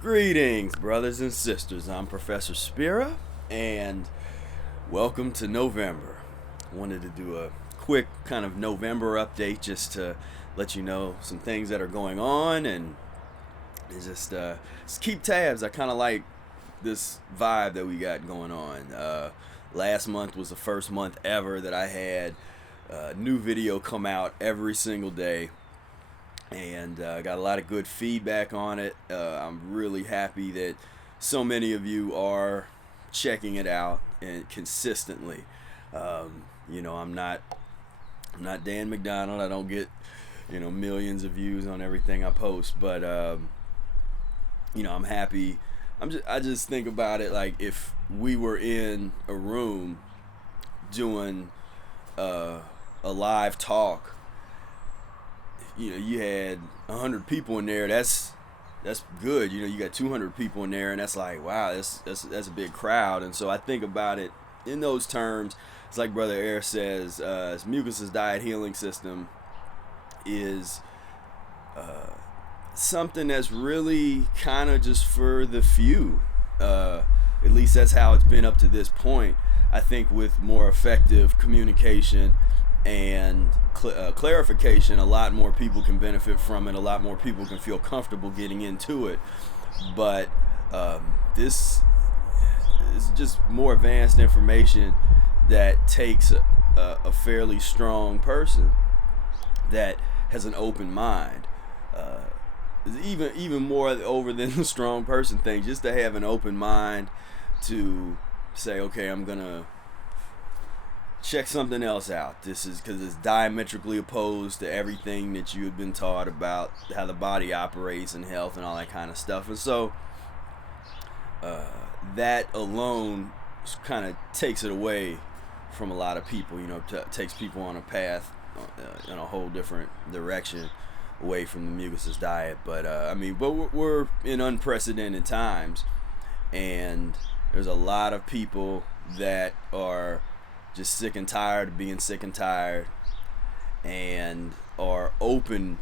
Greetings, brothers and sisters. I'm Professor Spira, and welcome to November. Wanted to do a quick kind of November update just to let you know some things that are going on, and just keep tabs. I kind of like this vibe that we got going on. Last month was the first month ever that I had a new video come out every single day, and got a lot of good feedback on it. I'm really happy that so many of you are checking it out and consistently. I'm not Dan McDonald. I don't get millions of views on everything I post, but I'm happy. I just think about it like if we were in a room doing a live talk. You had 100 people in there. That's good. You got 200 people in there, and that's like, wow, that's a big crowd. And so I think about it in those terms. It's like Brother Air says, Mucusless Diet Healing System is something that's really kind of just for the few. At least that's how it's been up to this point. I think with more effective communication and clarification, a lot more people can benefit from it. A lot more people can feel comfortable getting into it. But this is just more advanced information that takes a fairly strong person that has an open mind. Even more over than the strong person thing, just to have an open mind to say, okay, I'm gonna check something else out. This is because it's diametrically opposed to everything that you have been taught about how the body operates and health and all that kind of stuff. And so that alone kind of takes it away from a lot of people. Takes people on a path in a whole different direction away from the mucusless diet. But we're in unprecedented times, and there's a lot of people that are just sick and tired of being sick and tired, and are open.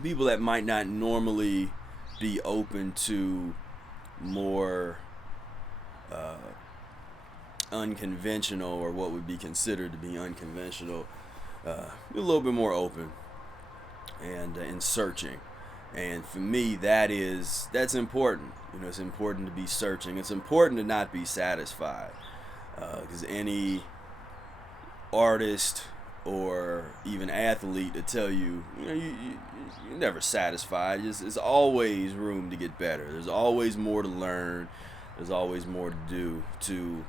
People that might not normally be open to more unconventional, or what would be considered to be unconventional, a little bit more open and in searching. And for me, that's important. It's important to be searching. It's important to not be satisfied. Because any artist or even athlete to tell you, you're never satisfied. There's always room to get better. There's always more to learn. There's always more to do to,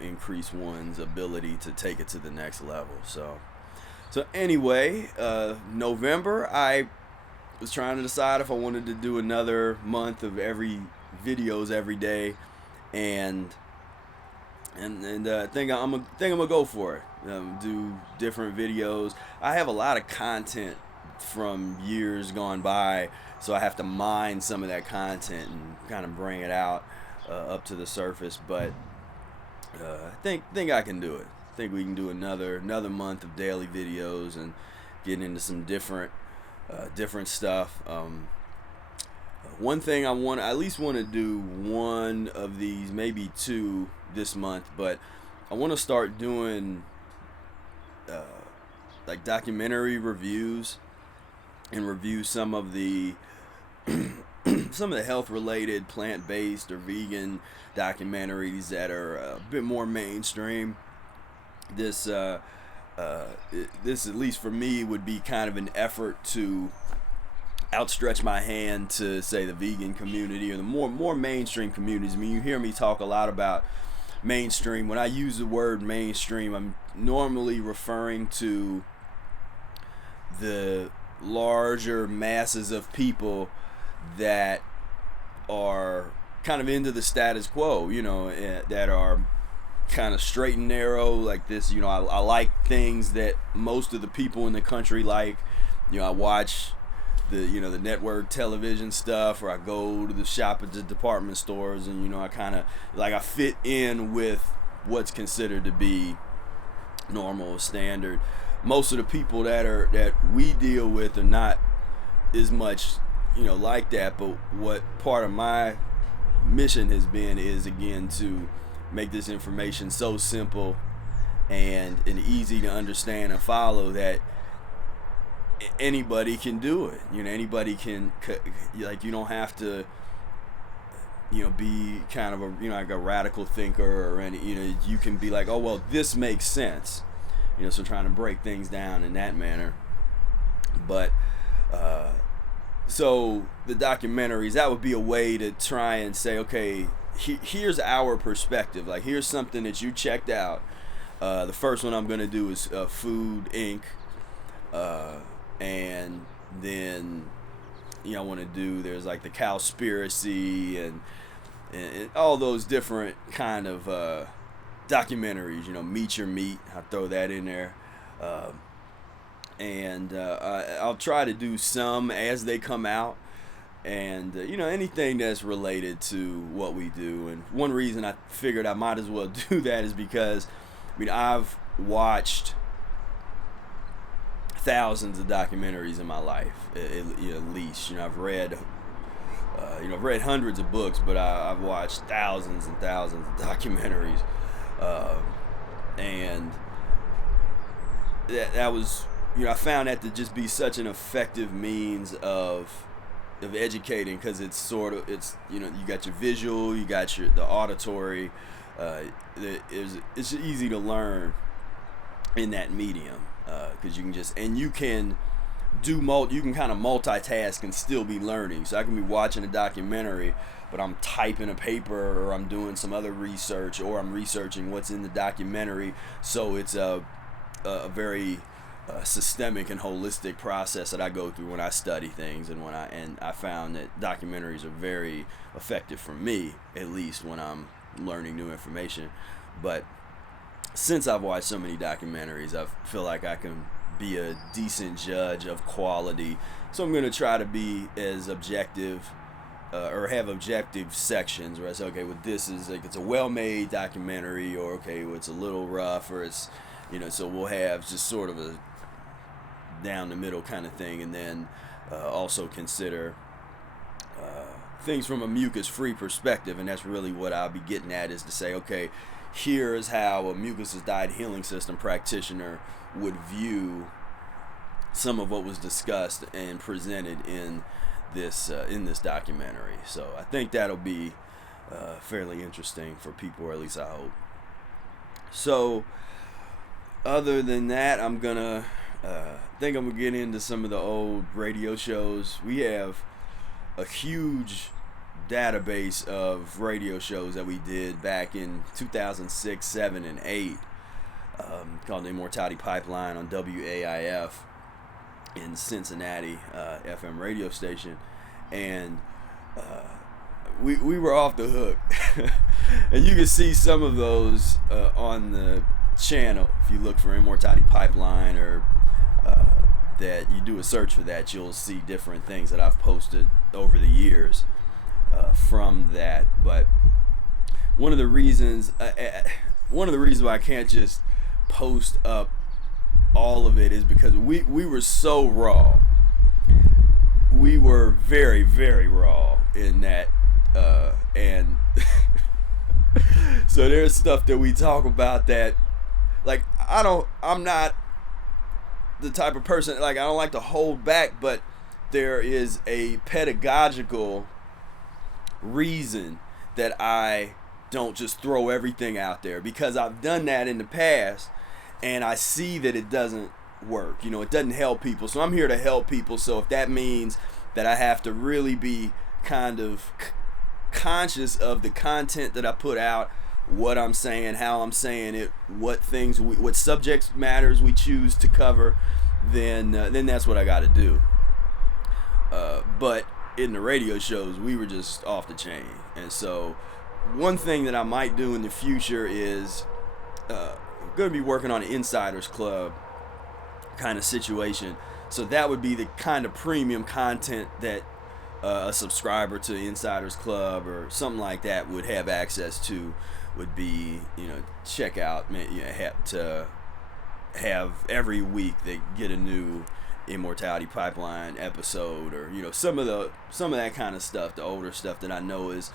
increase one's ability to take it to the next level. So anyway, November, I was trying to decide if I wanted to do another month of videos every day, and I think I'm gonna go for it. Do different videos. I have a lot of content from years gone by, so I have to mine some of that content and kind of bring it out up to the surface. But I think I can do it. I think we can do another month of daily videos and get into some different stuff. One thing I at least want to do one of these, maybe two this month, but I want to start doing like documentary reviews, and review some of the health related plant-based or vegan documentaries that are a bit more mainstream. This at least for me would be kind of an effort to outstretch my hand to, say, the vegan community or the more mainstream communities. I mean, you hear me talk a lot about mainstream. When I use the word mainstream, I'm normally referring to the larger masses of people that are kind of into the status quo, that are kind of straight and narrow like this. I like things that most of the people in the country like. I watch the network television stuff, or I go to the shop at the department stores, and I kind of I fit in with what's considered to be normal, standard. Most of the people that we deal with are not as much like that. But what part of my mission has been is, again, to make this information so simple and easy to understand and follow that anybody can do it. Anybody can, like, you don't have to be kind of a like a radical thinker or any. You can be like, oh well, this makes sense. So trying to break things down in that manner. But so the documentaries, that would be a way to try and say, okay, here's our perspective. Like, here's something that you checked out. The first one I'm gonna do is Food Inc. And then I want to do, there's like the Cowspiracy and all those different kind of documentaries. Meet Your Meat, I'll throw that in there. And I'll try to do some as they come out, and anything that's related to what we do. And one reason I figured I might as well do that is because I've watched thousands of documentaries in my life, at least. I've read hundreds of books, but I've watched thousands and thousands of documentaries, and that was, I found that to just be such an effective means of educating, because it's you got your visual, you got the auditory. It's easy to learn in that medium, because you can kind of multitask and still be learning. So I can be watching a documentary, but I'm typing a paper, or I'm doing some other research, or I'm researching what's in the documentary. So it's a very systemic and holistic process that I go through when I study things, and I found that documentaries are very effective for me, at least when I'm learning new information. But since I've watched so many documentaries, I feel like I can be a decent judge of quality. So I'm going to try to be as objective, or have objective sections where I say, okay, well, this is like, it's a well-made documentary, or okay, well, it's a little rough, or it's, so we'll have just sort of a down the middle kind of thing. And then also consider things from a mucus-free perspective. And that's really what I'll be getting at, is to say, okay, here's how a Mucusless Diet Healing System practitioner would view some of what was discussed and presented in this documentary. So I think that'll be fairly interesting for people, or at least I hope. So other than that, I'm gonna get into some of the old radio shows. We have a huge database of radio shows that we did back in 2006, 7, and 8, called the Immortality Pipeline on WAIF in Cincinnati, FM radio station. And we were off the hook. And you can see some of those on the channel. If you look for Immortality Pipeline, or that you do a search for that, you'll see different things that I've posted over the years from that. But one of the reasons why I can't just post up all of it is because we were so raw. We were very, very raw in that, and so there's stuff that we talk about that, like, I'm not the type of person, like, I don't like to hold back, but there is a pedagogical reason that I don't just throw everything out there, because I've done that in the past and I see that it doesn't work. It doesn't help people. So I'm here to help people. So if that means that I have to really be kind of conscious of the content that I put out, what I'm saying, how I'm saying it, what subject matters we choose to cover, then that's what I got to do. But in the radio shows, we were just off the chain. And so one thing that I might do in the future is I'm going to be working on an Insiders Club kind of situation. So that would be the kind of premium content that a subscriber to the Insiders Club or something like that would have access to. Would be, check out, to have every week they get a new Immortality Pipeline episode, or some of that kind of stuff, the older stuff that I know is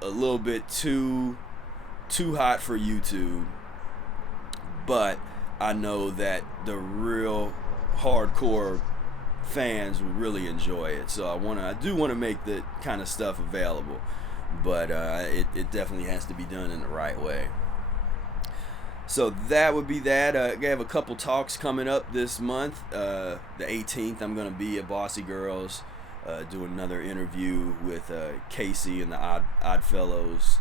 a little bit too hot for YouTube, but I know that the real hardcore fans would really enjoy it. So I do want to make that kind of stuff available, but it definitely has to be done in the right way. So that would be that. I have a couple talks coming up this month. The 18th, I'm going to be at Bossy Girls, doing another interview with Casey and the Odd Fellows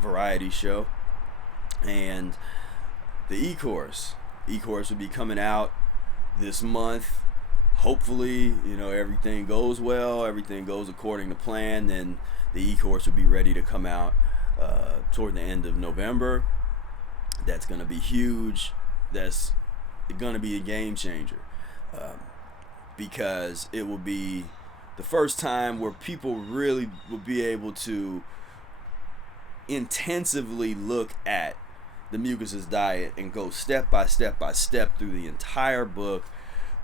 variety show. And the ECourse will be coming out this month. Hopefully, everything goes well, everything goes according to plan, then the ECourse will be ready to come out toward the end of November. That's going to be huge. That's going to be a game changer, because it will be the first time where people really will be able to intensively look at the Mucusless Diet and go step by step through the entire book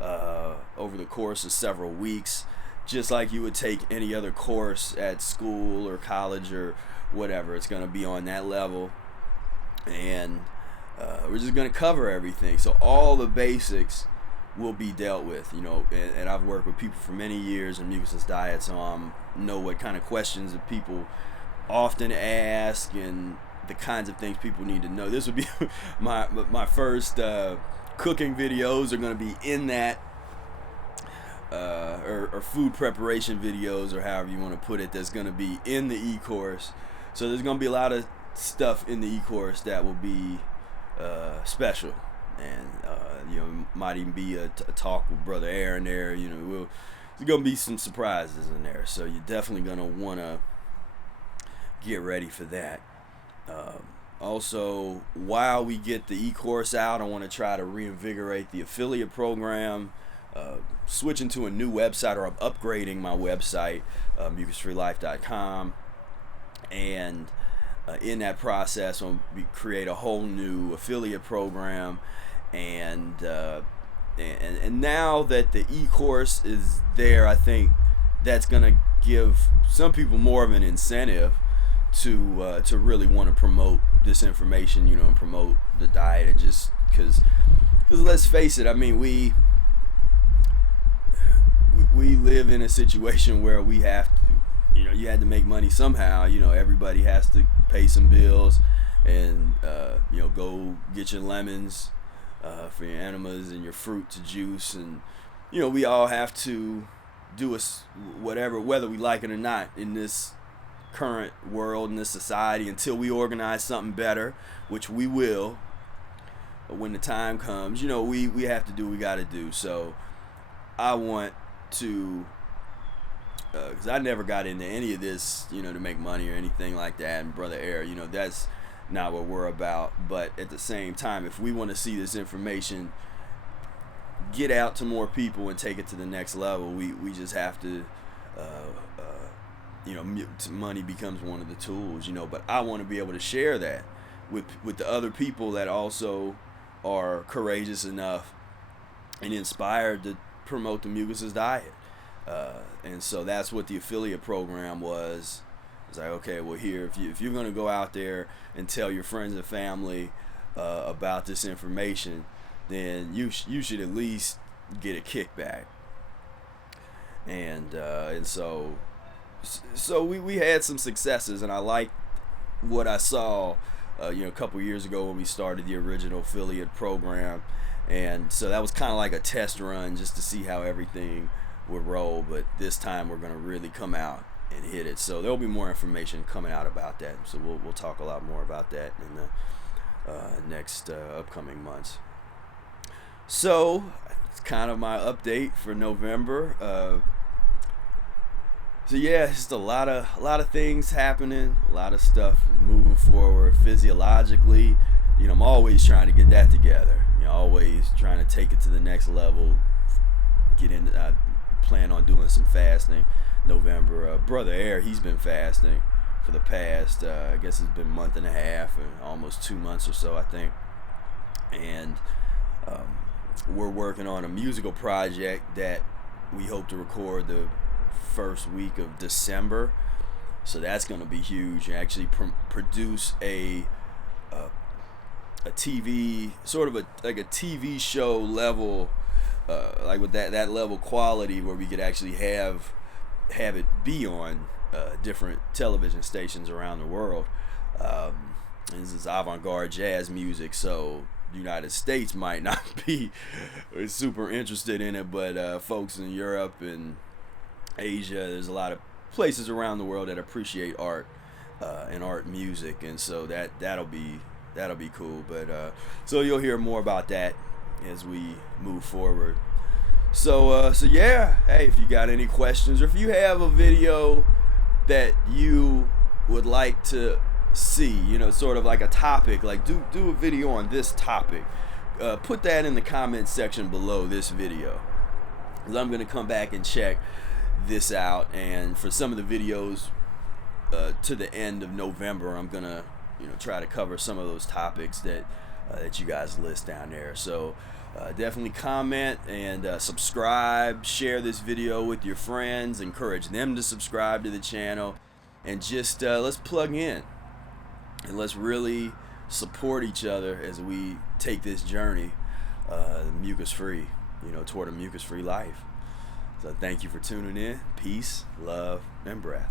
over the course of several weeks, just like you would take any other course at school or college or whatever. It's going to be on that level. And we're just going to cover everything. So all the basics will be dealt with, and I've worked with people for many years in Mucusless Diet, so I know what kind of questions that people often ask and the kinds of things people need to know. This would be my first cooking videos are going to be in that, or food preparation videos, or however you want to put it, that's going to be in the ECourse. So there's going to be a lot of stuff in the ECourse that will be special, and might even be a talk with Brother Aaron there. There's gonna be some surprises in there, so you're definitely gonna want to get ready for that. Also, while we get the ECourse out, I want to try to reinvigorate the affiliate program, switching to a new website, or I'm upgrading my website, Mucus-free-life.com, and in that process, we'll create a whole new affiliate program, and now that the ECourse is there, I think that's gonna give some people more of an incentive to really want to promote this information, and promote the diet, and just because let's face it, I mean, we live in a situation where we have to. You had to make money somehow. Everybody has to pay some bills, and go get your lemons for your enemas and your fruit to juice, and we all have to do whatever, whether we like it or not, in this current world, in this society, until we organize something better, which we will when the time comes. We have to do what we got to do. So I want to, because I never got into any of this, to make money or anything like that. And Brother Air, that's not what we're about. But at the same time, if we want to see this information get out to more people and take it to the next level, we just have to, money becomes one of the tools, But I want to be able to share that with the other people that also are courageous enough and inspired to promote the Mucusless Diet. And so that's what the affiliate program was. It's like, okay, well, here, if you're going to go out there and tell your friends and family about this information, then you should at least get a kickback. And so we had some successes, and I liked what I saw a couple years ago when we started the original affiliate program. And so that was kind of like a test run just to see how everything would roll, but this time we're going to really come out and hit it. So there'll be more information coming out about that. So we'll talk a lot more about that in the next upcoming months. So it's kind of my update for November. So yeah, just a lot of things happening, a lot of stuff moving forward physiologically. I'm always trying to get that together. Always trying to take it to the next level. Get in. Plan on doing some fasting November. Brother Air, he's been fasting for the past I guess it's been a month and a half, and almost 2 months or so, I think. And we're working on a musical project that we hope to record the first week of December. So that's going to be huge. And actually produce a TV, sort of like a TV show level, like with that level quality, where we could actually have it be on different television stations around the world. This is avant-garde jazz music, so the United States might not be super interested in it, but folks in Europe and Asia, there's a lot of places around the world that appreciate art and art music, and so that'll be cool. But so you'll hear more about that as we move forward. So yeah, hey, if you got any questions, or if you have a video that you would like to see, sort of like a topic, like do a video on this topic, put that in the comment section below this video, because I'm going to come back and check this out. And for some of the videos to the end of November, I'm going to try to cover some of those topics that you guys list down there. So definitely comment and subscribe, share this video with your friends, encourage them to subscribe to the channel, and just let's plug in and let's really support each other as we take this journey mucus-free, toward a mucus-free life. So thank you for tuning in. Peace, love, and breath.